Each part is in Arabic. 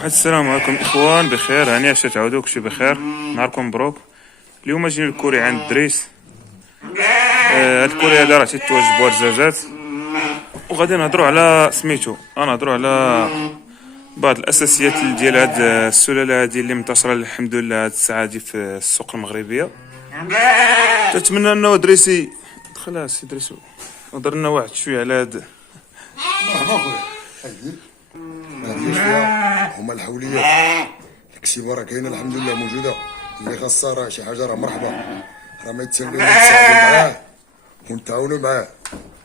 واحد السلام عليكم اخوان، بخير؟ هاني عشا تعودوا كلشي بخير، نهاركم مبروك. اليوم جينا الكوري عند دريس. هاد الكوري هذا راه تيتواجد بورزازات، وغادي نهضروا على سميتو، غنهضروا على بعض الاساسيات ديال هاد السلاله هادي اللي منتشره الحمد لله هاد الساعه هادي في السوق المغربيه. تتمنى انه دريسي دخل سي دريسو هضر لنا واحد شويه على هاد. مرحبا خويا. هما الحوليات الكسيبه راه كاينه الحمد لله موجوده، اللي خاصها راه شي حاجه راه مرحبا، راه ما يتسنى نتساعدوا معاه ونتعاونوا معاه،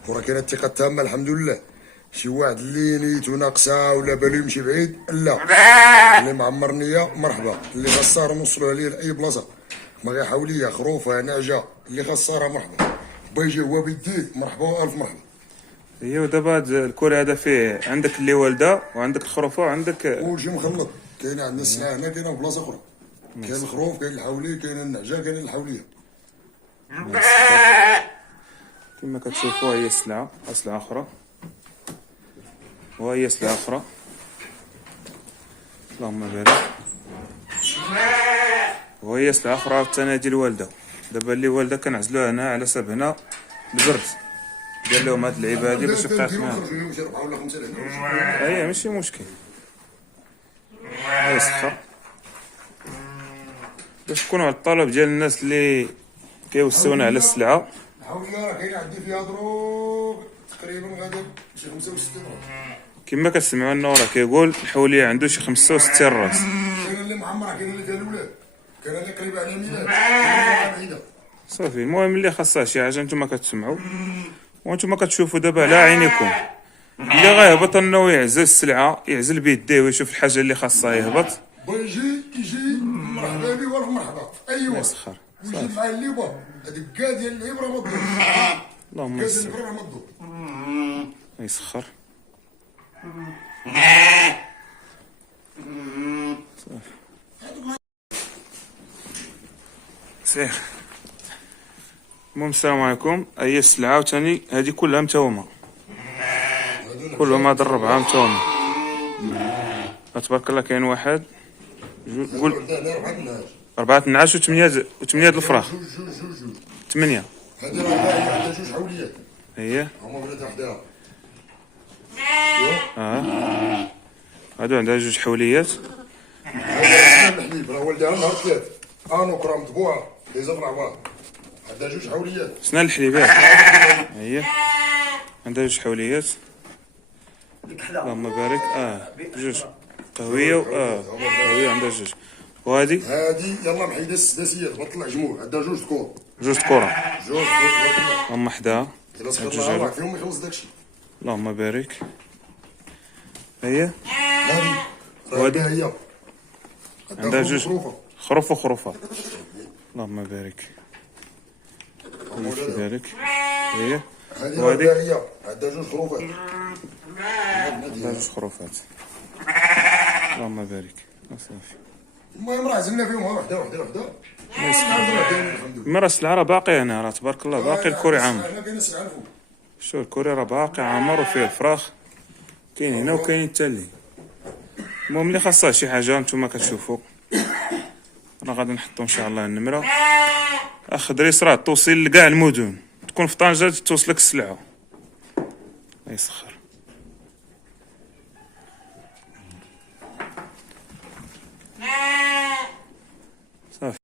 وراه كاينه الثقه التامه الحمد لله. شي واحد اللي نيتو ناقصه ولا بالو يمشي بعيد لا، اللي معمر نيه مرحبا، اللي خاصها راه نوصلوا عليه لاي بلاصه، ما غير حوليه خروفه نعجه اللي خاصها راه مرحبا، بغا يجي هو بيديه مرحبا والف مرحبا. هي ودابا هاد الكوري هذا فيه عندك اللي والده وعندك الخروفه وعندك كلشي مخلط، كاين عندنا السلعه هنا كاينه في بلاصه اخرى، كاين الخروف كاين الحولي كاين النعجه كاين الحوليه. كما كتشوفوا هي سلعه اخرى، وهي سلعه اخرى. اللهم بارك. وهي سلعه اخرى الثانيه ديال الوالده. دابا اللي والده كنعزلوها هنا على حساب هنا البرد، قال لهم هاد اللعيبه هادي باش يبقى معاهم. اييه ماشي مشكل، يسخر باش نكونوا على الطلب ديال الناس اللي كيوسونا على السلعه. الحوليه راه كاينه عندي فيها دروب تقريبا غادي شي 65 راس. كما كتسمعوا لنا راه كيقول الحوليه عنده شي 65 راس. كاينه اللي معمره، كاينه اللي فيها الاولاد، كاينه اللي قريبه على ميلاد، كاينه بعيده. صافي، المهم اللي خاصها شي حاجه نتوما كتسمعوا وانتم كتشوفوا دابا على عينيكم. اللي غيهبط انه يعزل السلعه، يعزل بيديه ويشوف الحاجه اللي خاصها يهبط، بغا يجي مرحبا به والف مرحبا في اي وقت. يسخر يجي مع اللي بغا، هذيك كاع ديال الابره ما تضر، اللهم كاع يسر. ديال الابره ما تضر. يسخر صافي سير. المهم السلام عليكم. هي السلعه وثاني هذه كلها متومه، كلهم هاد الربعه متومه. تبارك الله. كاين واحد قول 4 النعاش وثمانية الفراخ. 8 هذه راه عندها جوج حوليات، هي هما ولادها حداها. هادو عندها جوج حوليات. هذا الحليب راه والدها نهار ثلاث، انوك راه مطبوعه كيزرع بعض، عندها جوج حوليات. سنان الحليبات هي عندها جوج حوليات. اللهم بارك. جوج قهويه قهويه عندها جوج. وهذه يلا محيده السداسيات بطلع جموع، عندها جوج كور. جوج كره. جوج كور اللهم حداها. الا سخر الله فيهم يخلص داكشي. اللهم بارك. هي وهذه هي عندها جوج خروف وخروفات. اللهم بارك. بارك. هي وهذه هي عندها جوج خروفات. عندها جوج خروفات. اللهم بارك. صافي. المهم راه عزمنا فيهم وحده وحده وحده. ما راه السلعه راه باقي هنا، راه تبارك الله باقي الكوري عامر. حنا كاين السلعه الفوق. شوف الكوري راه باقي عامر وفيه الفراخ، كاين هنا وكاين التالي. المهم اللي خاصها شي حاجه نتوما كتشوفوا راه غادي نحطو ان شاء الله النمره. اخ دريس راه توصل لكاع المدن، تكون في طنجة توصلك السلعه. يسخر.